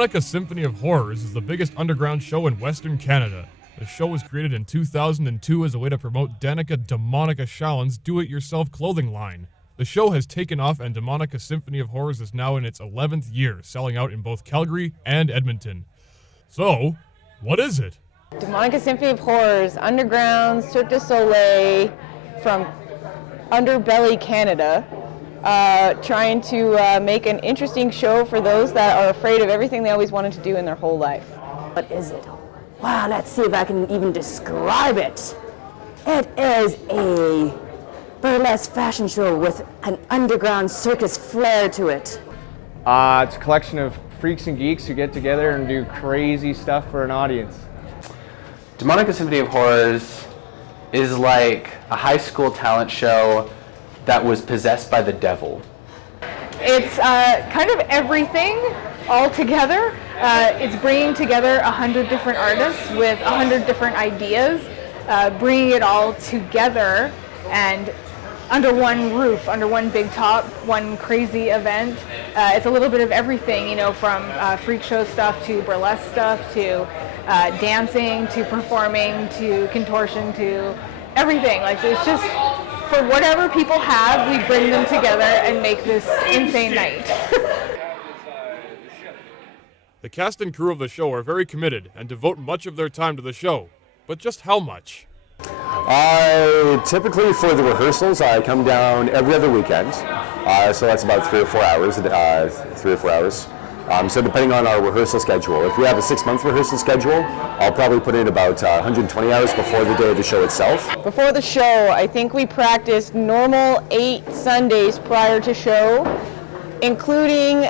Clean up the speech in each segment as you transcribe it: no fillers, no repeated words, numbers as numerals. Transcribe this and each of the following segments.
Demonika Symphony of Horrors is the biggest underground show in Western Canada. The show was created in 2002 as a way to promote Demonika Shallon's do-it-yourself clothing line. The show has taken off, and Demonika Symphony of Horrors is now in its 11th year, selling out in both Calgary and Edmonton. So, what is it? Demonika Symphony of Horrors, underground, Cirque du Soleil, from Underbelly, Canada, trying to make an interesting show for those that are afraid of everything they always wanted to do in their whole life. What is it? Wow, let's see if I can even describe it. It is a burlesque fashion show with an underground circus flair to it. It's a collection of freaks and geeks who get together and do crazy stuff for an audience. Demonika Symphony of Horrors is like a high school talent show that was possessed by the devil. It's kind of everything all together. It's bringing together 100 different artists with 100 different ideas, bringing it all together and under one roof, under one big top, one crazy event. It's a little bit of everything, you know, from freak show stuff to burlesque stuff to dancing to performing to contortion to everything. Like, it's just, for whatever people have, we bring them together and make this insane night. The cast and crew of the show are very committed and devote much of their time to the show. But just how much? Typically for the rehearsals, I come down every other weekend. So that's about 3 or 4 hours. So depending on our rehearsal schedule, if we have a 6-month rehearsal schedule, I'll probably put in about 120 hours before the day of the show itself. Before the show, I think we practiced normal 8 Sundays prior to show, including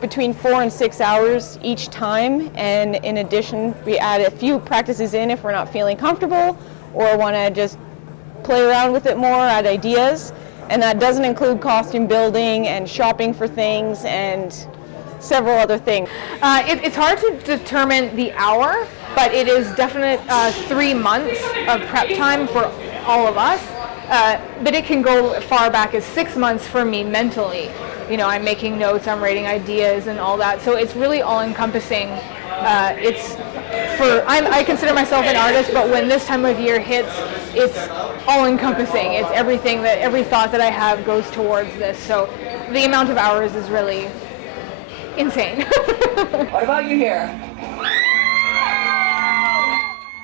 between 4 and 6 hours each time, and in addition we add a few practices in if we're not feeling comfortable or want to just play around with it more, add ideas, and that doesn't include costume building and shopping for things and several other things. It's hard to determine the hour, but it is definite 3 months of prep time for all of us, but it can go far back as 6 months for me mentally. You know, I'm making notes, I'm writing ideas and all that. So it's really all-encompassing. I consider myself an artist, but when this time of year hits, it's all-encompassing. It's everything every thought that I have goes towards this. So the amount of hours is really insane. What about you here?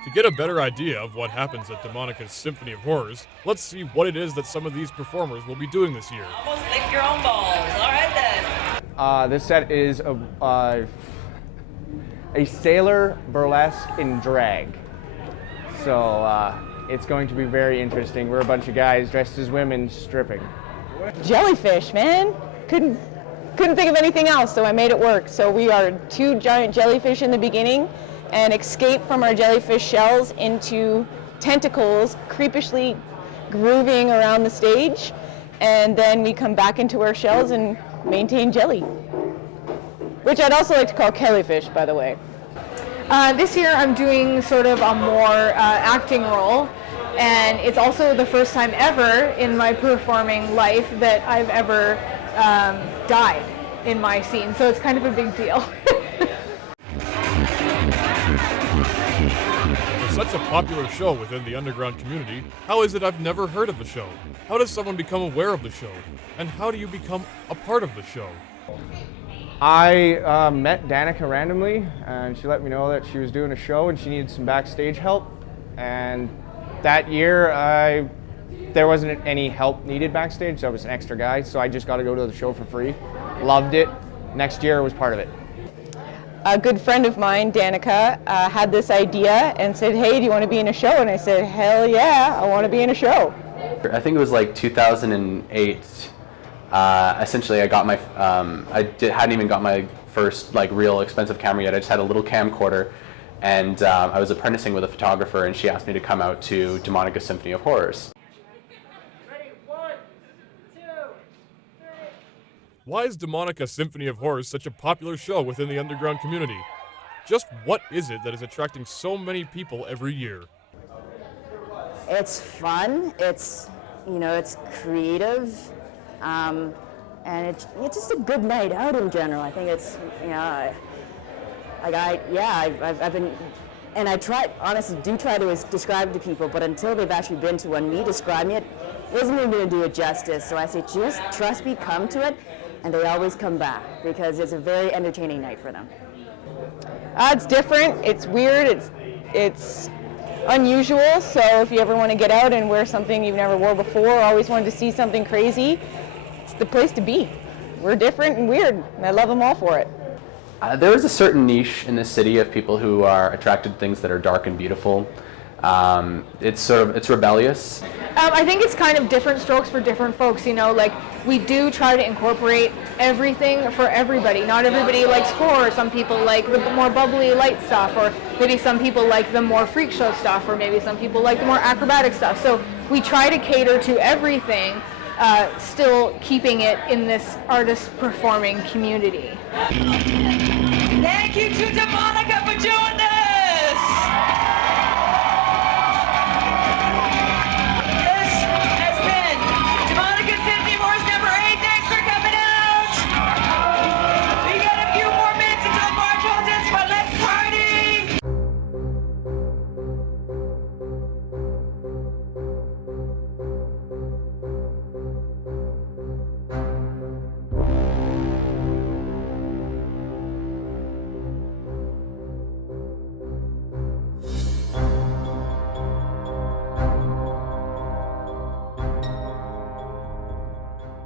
To get a better idea of what happens at Demonika's Symphony of Horrors, let's see what it is that some of these performers will be doing this year. Almost lick your own balls. All right then. This set is a sailor burlesque in drag. So it's going to be very interesting. We're a bunch of guys dressed as women stripping. Jellyfish, man. Couldn't think of anything else, so I made it work. So we are 2 giant jellyfish in the beginning, and escape from our jellyfish shells into tentacles creepishly grooving around the stage, and then we come back into our shells and maintain jelly, which I'd also like to call kellyfish, by the way. This year I'm doing sort of a more acting role, and it's also the first time ever in my performing life that I've ever died in my scene, so it's kind of a big deal. Such a popular show within the underground community, how is it I've never heard of the show? How does someone become aware of the show? And how do you become a part of the show? I met Danica randomly, and she let me know that she was doing a show and she needed some backstage help. And that year, there wasn't any help needed backstage, so I was an extra guy, so I just got to go to the show for free. Loved it. Next year, I was part of it. A good friend of mine, Danica, had this idea and said, "Hey, do you want to be in a show?" And I said, "Hell yeah, I want to be in a show." I think it was like 2008. Essentially, I got my, hadn't even got my first like real expensive camera yet. I just had a little camcorder, and I was apprenticing with a photographer, and she asked me to come out to Demonika Symphony of Horrors. Why is Demonika Symphony of Horrors such a popular show within the underground community? Just what is it that is attracting so many people every year? It's fun. It's creative. and it's just a good night out in general. I think it's, you know, I've been, and I try, honestly, do try to describe it to people, but until they've actually been to one, me describing it isn't even going to do it justice. So I say, just trust me, come to it, and they always come back because it's a very entertaining night for them. It's different, it's weird, it's unusual, so if you ever want to get out and wear something you've never wore before, or always wanted to see something crazy, it's the place to be. We're different and weird, and I love them all for it. There is a certain niche in this city of people who are attracted to things that are dark and beautiful. It's rebellious. I think it's kind of different strokes for different folks, you know, like we do try to incorporate everything for everybody. Not everybody likes horror. Some people like the more bubbly light stuff, or maybe some people like the more freak show stuff, or maybe some people like the more acrobatic stuff. So we try to cater to everything, still keeping it in this artist performing community. Thank you to Demonika for doing